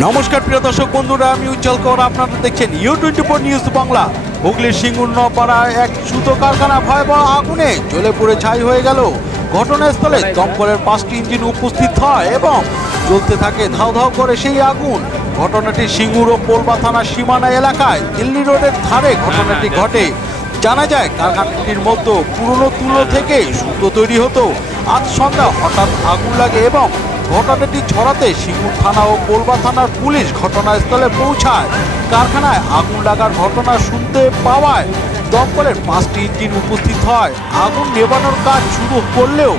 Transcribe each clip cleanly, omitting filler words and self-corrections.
নমস্কার প্রিয় দর্শক বন্ধুরা, আমি উজ্জ্বল কর। আপনারা দেখছেন ইউ24 নিউজ বাংলা। হুগলির সিঙ্গুর নপাড়ায় এক সুতো কারখানা ভয়াবহ আগুনে জ্বলে পুড়ে ছাই হয়ে গেল। ঘটনাস্থলে দমকলের 5টি ইঞ্জিন উপস্থিত হয় এবং জ্বলতে থাকে ধাও ধাও করে সেই আগুন। ঘটনাটি সিঙ্গুর ও পোলবা থানার সীমানা এলাকায় দিল্লি রোডের ধারে ঘটনাটি ঘটে। জানা যায় কারখানাটির মধ্যে পুরনো তুলো থেকে সুতো তৈরি হতো। আজ সন্ধ্যা হঠাৎ আগুন লাগে এবং ঘটনাটি ছড়াতে সিঙ্গুর থানা ও পোলবা থানার পুলিশ ঘটনাস্থলে পৌঁছায়। কারখানায় আগুন লাগার ঘটনা শুনতে পাওয়ায় দমকলের 5টি ইঞ্জিন উপস্থিত হয়। আগুন নেভানোর কাজ শুরু করলেও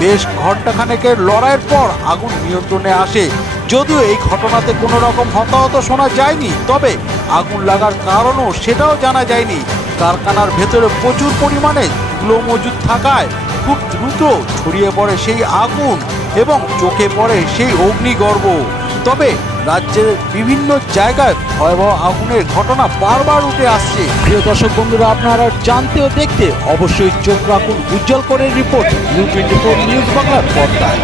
বেশ ঘণ্টাখানেকের লড়াইয়ের পর আগুন নিয়ন্ত্রণে আসে। যদিও এই ঘটনাতে কোনো রকম হতাহত শোনা যায়নি, তবে আগুন লাগার কারণও সেটাও জানা যায়নি। কারখানার ভেতরে প্রচুর পরিমাণে ধুলো মজুদ থাকায় খুব দ্রুত ছড়িয়ে পড়ে সেই আগুন এবং চোখে পড়ে সেই অগ্নিগর্ভ। তবে রাজ্যের বিভিন্ন জায়গায় ভয়াবহ আগুনের ঘটনা বারবার উঠে আসছে। প্রিয় দর্শক বন্ধুরা, আপনারা জানতে ও দেখতে অবশ্যই চোখ রাখুন উজ্জ্বল করে রিপোর্ট ইউ24 নিউজ বাংলার পর্দায়।